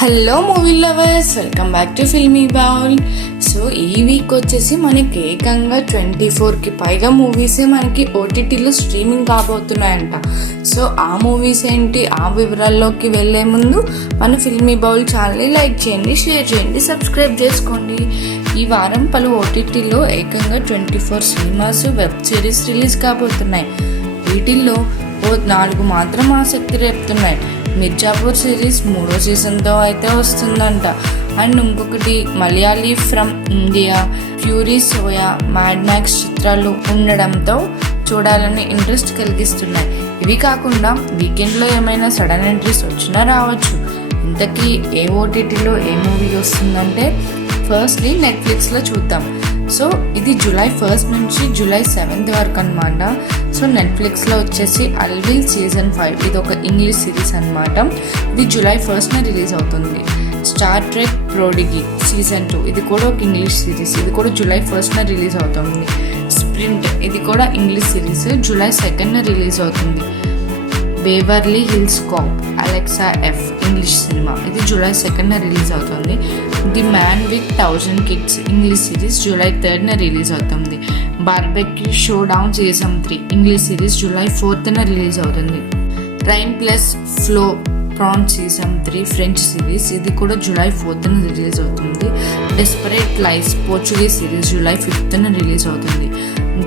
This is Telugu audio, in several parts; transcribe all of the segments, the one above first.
Hello movie lovers, welcome back to filmy bowl. So ఈ వీక్ వచ్చేసి మనకి ఏకంగా 24కి పైగా మూవీసే మనకి ఓటీటీలో స్ట్రీమింగ్ కాబోతున్నాయంట. సో ఆ మూవీస్ ఏంటి, ఆ వివరాల్లోకి వెళ్ళే ముందు మన ఫిల్మీ బౌల్ ఛానల్ని లైక్ చేయండి, షేర్ చేయండి, సబ్స్క్రైబ్ చేసుకోండి. ఈ వారం పలు ఓటీటీలో ఏకంగా 24 సినిమాస్, వెబ్ సిరీస్ రిలీజ్ కాబోతున్నాయి. వీటిల్లో 4 మాత్రం ఆసక్తి రేపుతున్నాయి. మిర్జాపూర్ సిరీస్ 3వ సీజన్తో అయితే వస్తుందంట. అండ్ ఇంకొకటి Malayali from India, fury soya, mad max చిత్రాలు ఉండడంతో చూడాలని ఇంట్రెస్ట్ కలిగిస్తున్నాయి. ఇవి కాకుండా వీకెండ్లో ఏమైనా సడన్ ఎంట్రీస్ వచ్చినా రావచ్చు. ఇంతకీ ఏ ఓటీటీలో ఏ మూవీ వస్తుందంటే ఫస్ట్లీ నెట్ఫ్లిక్స్లో చూద్దాం. సో ఇది July 1 నుంచి July 7 వరకు అనమాట. సో నెట్ఫ్లిక్స్లో వచ్చేసి అల్విల్ సీజన్ 5, ఇది ఒక ఇంగ్లీష్ సిరీస్ అనమాట. ఇది July 1 రిలీజ్ అవుతుంది. స్టార్ ట్రెక్ ప్రోడిగి సీజన్ 2, ఇది కూడా ఒక ఇంగ్లీష్ సిరీస్, ఇది కూడా July 1 రిలీజ్ అవుతుంది. స్ప్రింట్, ఇది కూడా ఇంగ్లీష్ సిరీస్, July 2 రిలీజ్ అవుతుంది. బేవర్లీ హిల్స్ కాప్, అలెక్సా ఎఫ్ ఇంగ్లీష్ సినిమా, ఇది July 2 రిలీజ్ అవుతుంది. The man with 1000 kids English series July 3 release అవుతుంది. Barbecue showdown season 3 English series July 4 release అవుతుంది. ట్రైన్ ప్లస్ ఫ్లో ప్రాన్ సీజన్ 3 ఫ్రెంచ్ సిరీస్, ఇది కూడా July 4 రిలీజ్ అవుతుంది. Desperate life Portuguese series July 5 release అవుతుంది.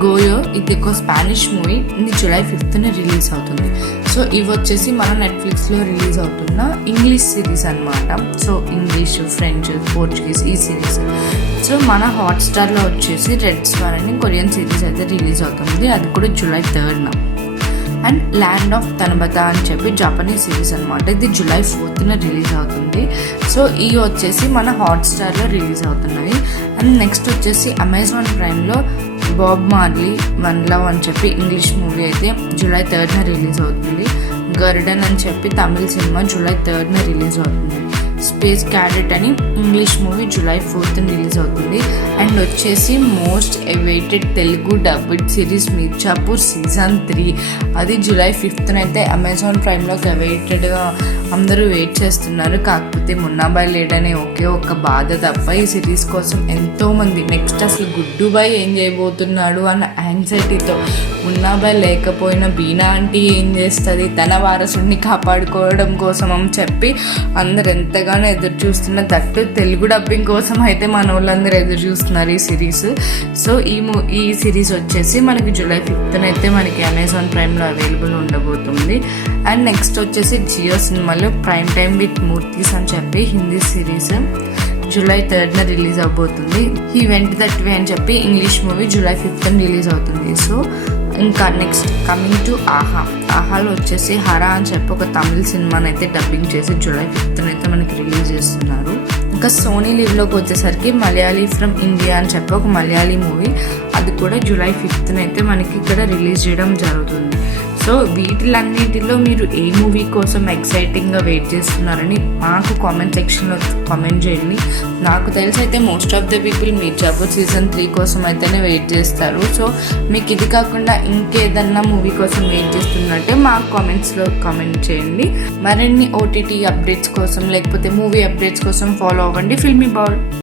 గోయో, ఇది ఒక స్పానిష్ మూవీ, ఇది July 5 రిలీజ్ అవుతుంది. సో ఇవి వచ్చేసి మన నెట్ఫ్లిక్స్లో రిలీజ్ అవుతున్న ఇంగ్లీష్ సిరీస్ అనమాట. సో ఇంగ్లీష్, ఫ్రెంచ్, పోర్చుగీస్ ఈ సిరీస్. సో మన హాట్స్టార్లో వచ్చేసి రెడ్ స్టార్ అని కొరియన్ సిరీస్ అయితే రిలీజ్ అవుతుంది, అది కూడా July 3. అండ్ ల్యాండ్ ఆఫ్ తనబతా అని చెప్పి జపనీస్ సిరీస్ అనమాట, ఇది July 4 రిలీజ్ అవుతుంది. సో ఇవి వచ్చేసి మన హాట్స్టార్లో రిలీజ్ అవుతున్నాయి. అండ్ నెక్స్ట్ వచ్చేసి అమెజాన్ ప్రైమ్లో బాబ్ మార్లీ వన్ లవ్ అని చెప్పి ఇంగ్లీష్ మూవీ అయితే July 3 రిలీజ్ అవుతుంది. గర్డెన్ అని చెప్పి తమిళ సినిమా July 3 రిలీజ్ అవుతుంది. స్పేస్ క్యాడెట్ అని ఇంగ్లీష్ మూవీ July 4 రిలీజ్ అవుతుంది. అండ్ వచ్చేసి most awaited Telugu dubbed series Mirzapur season 3, అది July 5 అయితే అమెజాన్ ప్రైమ్లోకి అవైటెడ్గా అందరూ వెయిట్ చేస్తున్నారు. కాకపోతే మున్నాబాయ్ లేడనే ఒకే ఒక్క బాధ తప్ప ఈ సిరీస్ కోసం ఎంతోమంది నెక్స్ట్ అసలు గుడ్డుబాయ్ ఏం చేయబోతున్నాడు అన్న యాంగ్జైటీతో, మున్నాబాయ్ లేకపోయినా బీనా ఆంటీ ఏం చేస్తుంది, తన వారసుడిని కాపాడుకోవడం కోసం అని చెప్పి అందరు ఎంతగానో ఎదురు చూస్తున్న తట్టు తెలుగు డబ్బింగ్ కోసం అయితే మన వాళ్ళందరూ ఎదురు చూస్తున్నారు ఈ సిరీస్. సో ఈ సిరీస్ వచ్చేసి మనకి July 5 అయితే మనకి అమెజాన్ ప్రైమ్లో అవైలబుల్ ఉండబోతుంది. అండ్ నెక్స్ట్ వచ్చేసి జియో సినిమాలో ప్రైమ్ టైమ్ విత్ మూర్తీస్ అని చెప్పి హిందీ సిరీస్ July 3 రిలీజ్ అవబోతుంది. హీ వెంట్ దట్ వే అని చెప్పి ఇంగ్లీష్ మూవీ July 5 రిలీజ్ అవుతుంది. సో ఇంకా నెక్స్ట్ కమింగ్ టు ఆహాలో వచ్చేసి హరా అని చెప్పి ఒక తమిళ సినిమాని అయితే డబ్బింగ్ చేసి July 5 అయితే మనకి రిలీజ్ చేస్తున్నారు. ఇంకా సోనీ లీవ్లోకి వచ్చేసరికి మలయాళీ ఫ్రమ్ ఇండియా అని చెప్పి ఒక మలయాళీ మూవీ, అది కూడా July 5 అయితే మనకి ఇక్కడ రిలీజ్ చేయడం జరుగుతుంది. సో వీటిలన్నిటిలో మీరు ఏ మూవీ కోసం ఎక్సైటింగ్గా వెయిట్ చేస్తున్నారని మాకు కామెంట్ సెక్షన్లో కామెంట్ చేయండి. నాకు తెలిసి అయితే most of the people Mirzapur season 3 కోసం అయితేనే వెయిట్ చేస్తారు. సో మీకు ఇది కాకుండా ఇంకేదన్నా మూవీ కోసం వెయిట్ చేస్తున్నట్టే మాకు కామెంట్స్లో కామెంట్ చేయండి. మరిన్ని ఓటీటీ అప్డేట్స్ కోసం లేకపోతే మూవీ అప్డేట్స్ కోసం ఫాలో అవ్వండి ఫిల్మీ బౌల్.